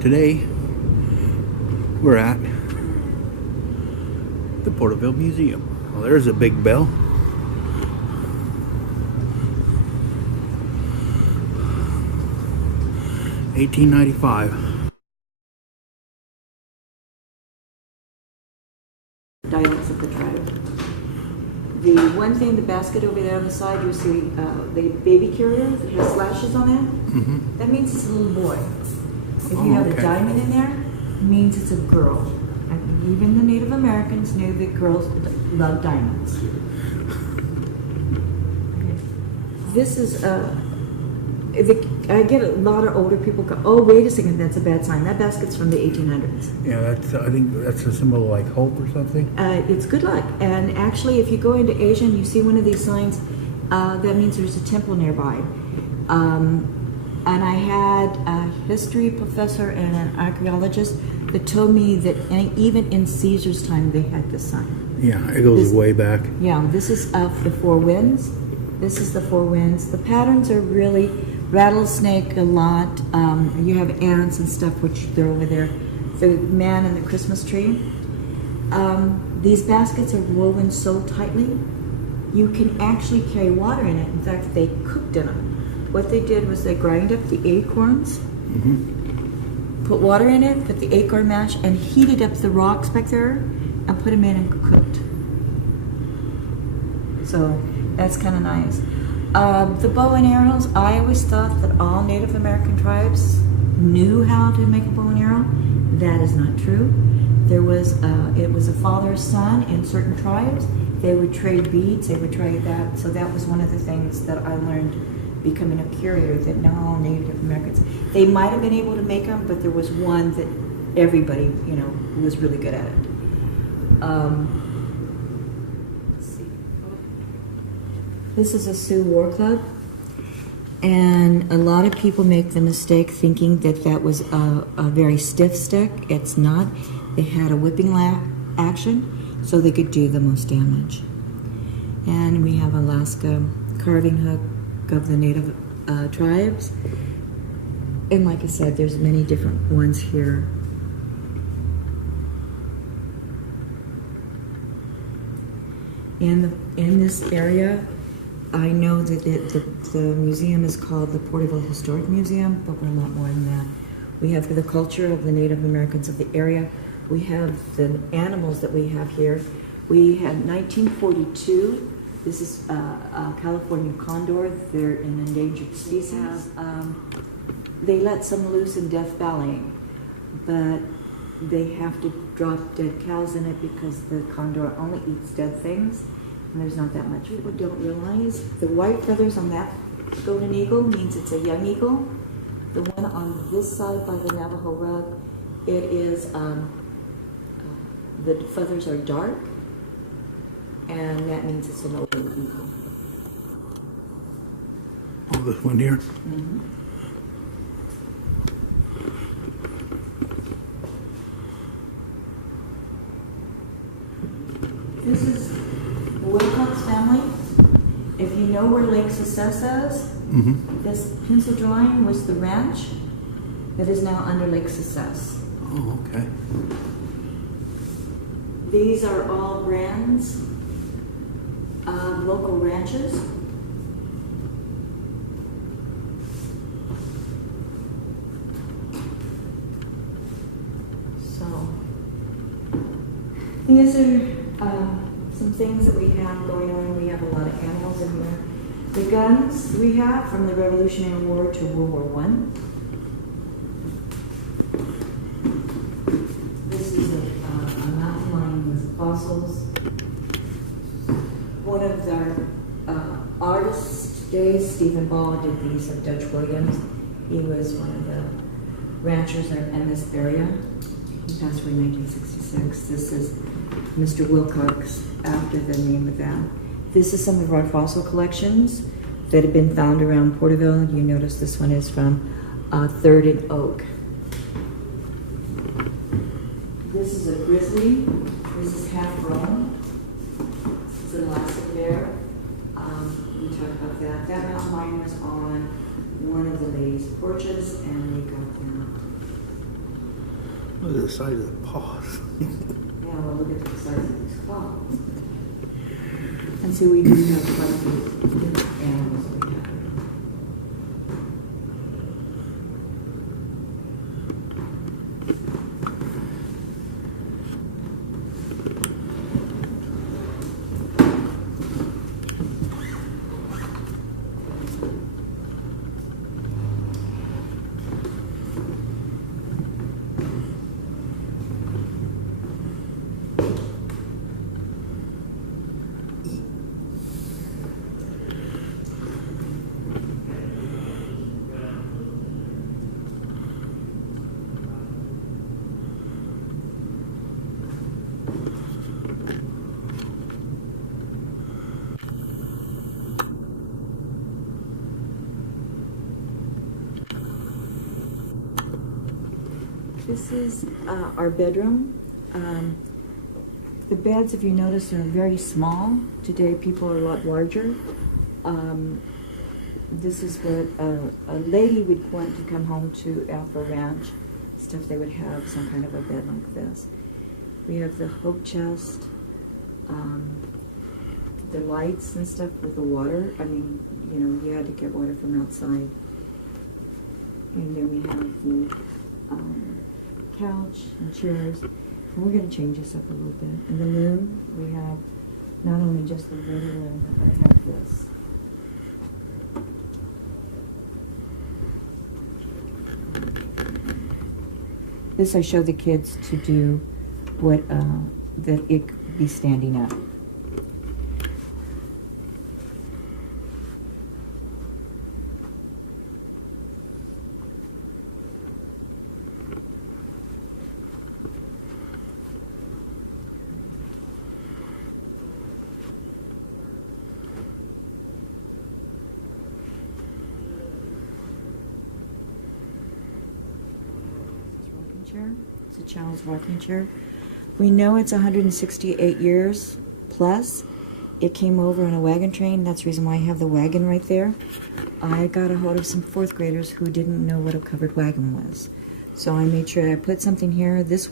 Today, we're at the Porterville Museum. Well, there's a big bell. $18.95. Dialects of the tribe. The one thing, the basket over there on the side, you see the baby carrier that has slashes on it. Mm-hmm. That means it's a little boy. If you have a diamond in there, it means it's a girl. And even the Native Americans knew that girls love diamonds. Okay. This is I get a lot of older people go, oh, wait a second, that's a bad sign. That basket's from the 1800s. Yeah, I think that's a symbol of like hope or something. It's good luck. And actually, if you go into Asia and you see one of these signs, that means there's a temple nearby. And I had a history professor and an archaeologist that told me that even in Caesar's time, they had this sign. Yeah, it goes way back. Yeah, this is the Four Winds. This is the Four Winds. The patterns are really rattlesnake a lot. You have ants and stuff, which they're over there. The man and the Christmas tree. These baskets are woven so tightly, you can actually carry water in it. In fact, they cooked in them. What they did was they grind up the acorns, put water in it, put the acorn mash, and heated up the rocks back there, and put them in and cooked. So that's kind of nice. The bow and arrows, I always thought that all Native American tribes knew how to make a bow and arrow. That is not true. There was, it was a father-son in certain tribes. They would trade beads, they would trade that. So that was one of the things that I learned becoming a curator, that not all Native Americans, they might have been able to make them, but there was one that everybody, you know, was really good at it. Let's see. This is a Sioux War Club, and a lot of people make the mistake thinking that that was a very stiff stick. It's not. They had a whipping action, so they could do the most damage. And we have Alaska carving hook of the Native tribes. And like I said, there's many different ones here. In this area, I know that the museum is called the Porterville Historic Museum, but we're a lot more than that. We have the culture of the Native Americans of the area. We have the animals that we have here. We had 1942. This is a California condor. They're an endangered species. They let some loose in Death Valley, but they have to drop dead cows in it because the condor only eats dead things, and there's not that much. People don't realize the white feathers on that golden eagle means it's a young eagle. The one on this side by the Navajo rug, it is, the feathers are dark, and that means it's an older eagle. Oh, this one here? Mm-hmm. This is the Wilcox family. If you know where Lake Success is, this pencil drawing was the ranch that is now under Lake Success. Oh, okay. These are all brands of local ranches. So these are some things that we have going on. We have a lot of animals in here. The guns we have from the Revolutionary War to World War I. This is a mountain lion with fossils. One of our artists' days, Stephen Ball, did these of Dutch Williams. He was one of the ranchers in this area. He passed away in 1966. This is Mr. Wilcox, after the name of that. This is some of our fossil collections that have been found around Porterville. You notice this one is from 3rd and Oak. This is a grizzly. This is half grown. It's an elastic bear. We talked about that. That mountain lion was on one of the ladies' porches, and we got them. Look at the size of the paws. Yeah, well, look at the size of these claws. And so we do have quite a few different animals that we have. This is our bedroom. The beds, if you notice, are very small. Today, people are a lot larger. This is what a lady would want to come home to Alpha Ranch. Stuff they would have some kind of a bed like this. We have the hope chest, the lights and stuff with the water. I mean, you know, you had to get water from outside. And then we have the couch and chairs. And we're going to change this up a little bit. In the room, we have not only just the regular room, but I have this. This I show the kids to do what, that it could be standing up. Chair. It's a child's rocking chair. We know it's 168 years plus. It came over on a wagon train. That's the reason why I have the wagon right there. I got a hold of some fourth graders who didn't know what a covered wagon was. So I made sure I put something here. This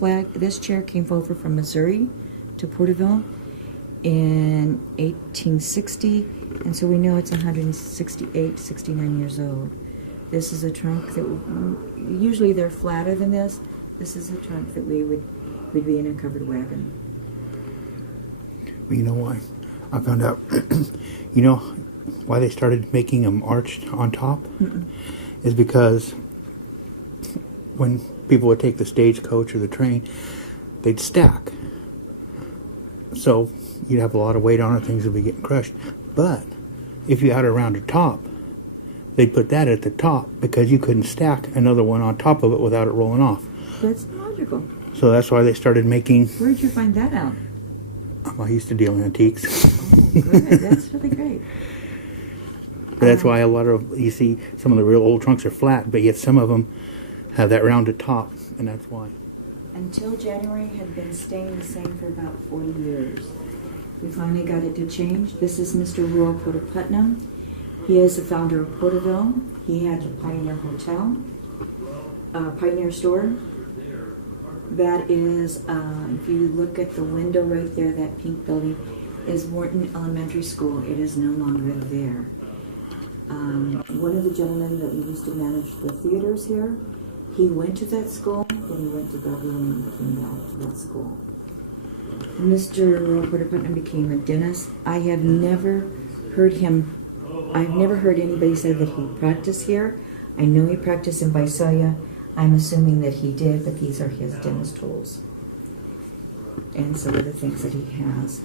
chair came over from Missouri to Porterville in 1860. And so we know it's 168, 69 years old. This is a trunk that usually they're flatter than this. This is a trunk that we'd be in a covered wagon. Well, you know why? I found out, you know why they started making them arched on top? Is because when people would take the stagecoach or the train, they'd stack. So you'd have a lot of weight on it, things would be getting crushed. But if you had a rounded top, they'd put that at the top because you couldn't stack another one on top of it without it rolling off. That's logical. So that's why they started making... Where did you find that out? I used to deal in antiques. Oh, good. That's really great. But that's why a lot of, you see, some of the real old trunks are flat, but yet some of them have that rounded top, and that's why. Until January, had been staying the same for about 40 years. We finally got it to change. This is Mr. Royal Porter Putnam. He is the founder of Porterville. He had the Pioneer Hotel, Pioneer Store. That is, if you look at the window right there, that pink building, is Wharton Elementary School. It is no longer there. One of the gentlemen that used to manage the theaters here, he went to that school, then he went to Beverly and came back to that school. Mr. Royal Porter Putnam became a dentist. I have never heard anybody say that he practiced here. I know he practiced in Visalia. I'm assuming that he did, but these are his dentist tools. And some of the things that he has.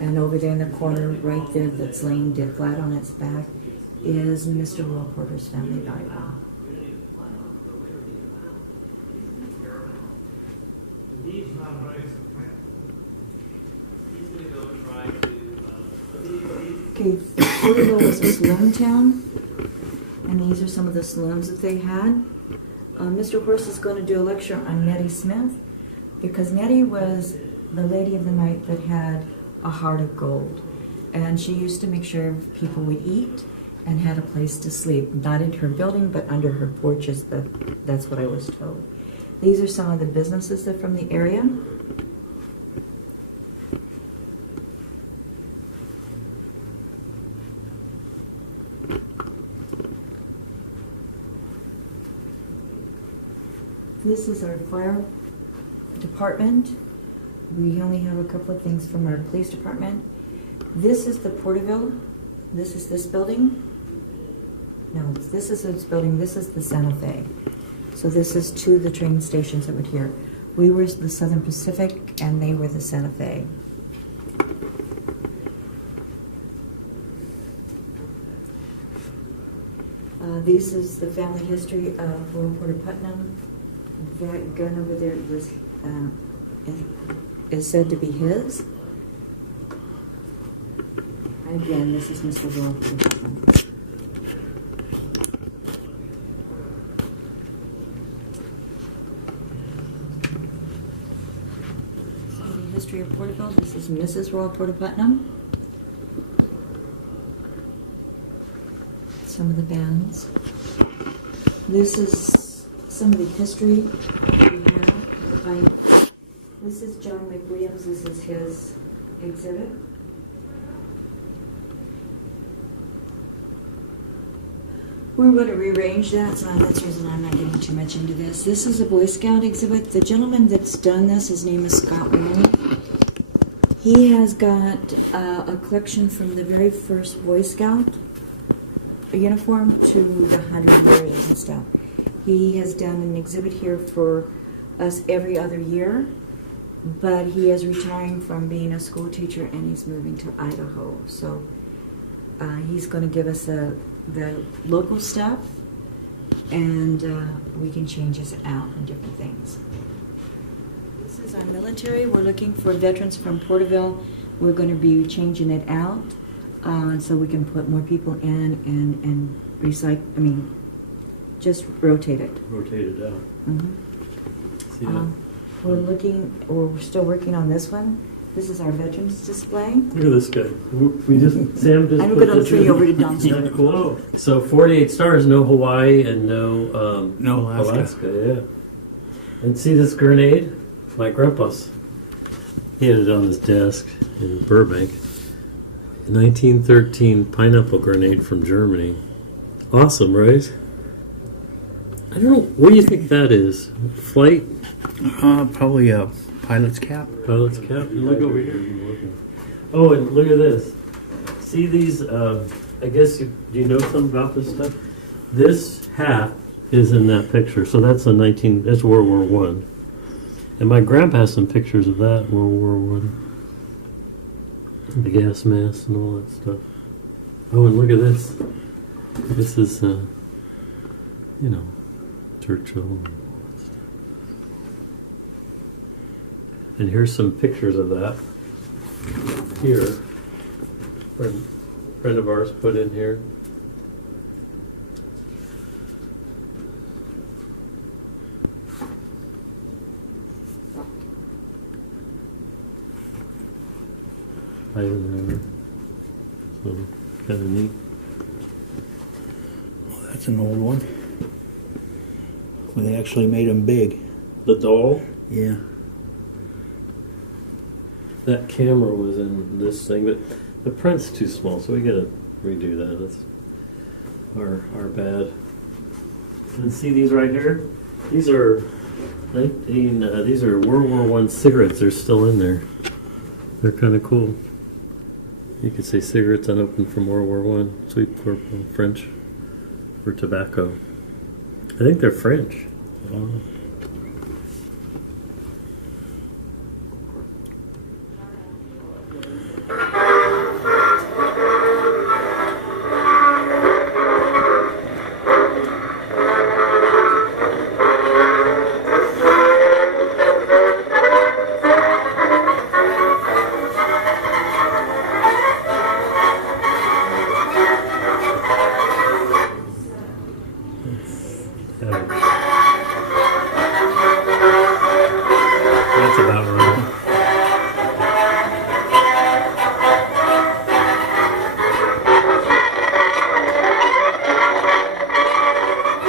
And over there in the corner, right there, that's laying dead flat on its back, is Mr. Royal Porter's family Bible. Okay, Porterville was a saloon town, and these are some of the saloons that they had. Mr. Horse is going to do a lecture on Nettie Smith, because Nettie was the lady of the night that had a heart of gold. And she used to make sure people would eat and had a place to sleep. Not in her building, but under her porches. That's what I was told. These are some of the businesses that are from the area. This is our fire department. We only have a couple of things from our police department. This is the Porterville. This is this building. No, this is this building. This is the Santa Fe. So this is to the train stations that were here. We were the Southern Pacific and they were the Santa Fe. This is the family history of Royal Porter Putnam. That gun over there was is said to be his. Again, this is Mr. Royal Porter Putnam. The history of Porterville. This is Mrs. Royal Porter Putnam. Some of the bands. This is some of the history we have. This is John McLeods. This is his exhibit. We're going to rearrange that, so that's the reason I'm not getting too much into this. This is a Boy Scout exhibit. The gentleman that's done this, his name is Scott Warren. He has got a collection from the very first Boy Scout uniform to the 100 years and stuff. He has done an exhibit here for us every other year, but he is retiring from being a school teacher and he's moving to Idaho. So he's going to give us the local stuff, and we can change this out and different things. This is our military. We're looking for veterans from Porterville. We're going to be changing it out so we can put more people in and recycle. I mean, just rotate it. Rotate it out. Mm-hmm. See that? We're still working on this one. This is our veterans display. Look at this guy. Sam just I'm put going to this turn you in. over to Don. Isn't that cool? So 48 stars, no Hawaii and no Alaska. Yeah. And see this grenade? My grandpa's. He had it on his desk in Burbank. 1913 pineapple grenade from Germany. Awesome, right? I don't know. What do you think that is? Flight? Probably a pilot's cap. Pilot's cap. And look over here. Oh, and look at this. See these? I guess do you know something about this stuff? This hat is in that picture. So that's that's World War One. And my grandpa has some pictures of that in World War One. The gas mask and all that stuff. Oh, and look at this. This is, Churchill. And here's some pictures of that. Here, friend of ours put in here. So, kind of neat. Well, that's an old one. Well, they actually made them big. The doll? Yeah. That camera was in this thing, but the print's too small, so we gotta redo that. That's our bad. And see these right here? These are these are World War One cigarettes. They're still in there. They're kind of cool. You could say cigarettes unopened from World War One. Sweet purple, French for tobacco. I think they're French. That's about right.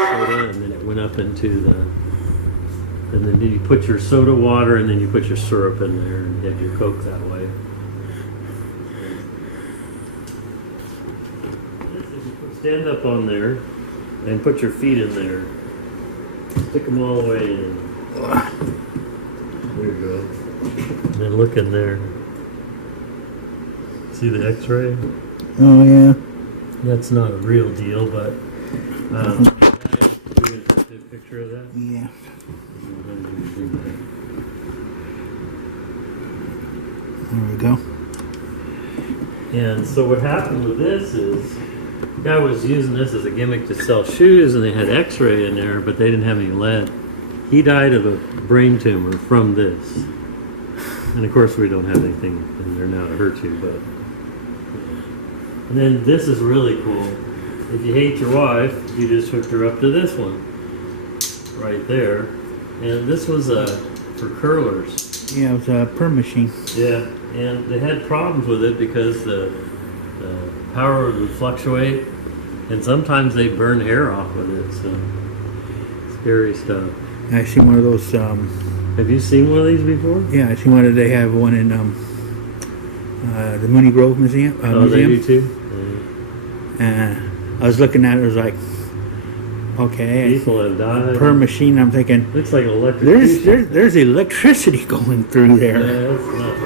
So then it went up into And then you put your soda water, and then you put your syrup in there, and you have your Coke that way. Stand up on there, and put your feet in there. Stick them all the way in. There you go. And then look in there. See the X-ray? Oh yeah. That's not a real deal, but you guys take a picture of that. Yeah. There we go. And so what happened with this is, the guy was using this as a gimmick to sell shoes, and they had X-ray in there, but they didn't have any lead. He died of a brain tumor from this. And of course, we don't have anything in there now to hurt you, but. And then this is really cool. If you hate your wife, you just hooked her up to this one, right there. And this was for curlers. Yeah, it was a perm machine. Yeah, and they had problems with it because the power would fluctuate, and sometimes they burn hair off with it. So scary stuff. I seen one of those. Have you seen one of these before? Yeah, I seen one. They have one in the Money Grove Museum. Oh, they do too. And I was looking at it. It was like, okay, People have died. perm machine. I'm thinking, Looks like an electric. there's electricity going through there. Yeah, that's not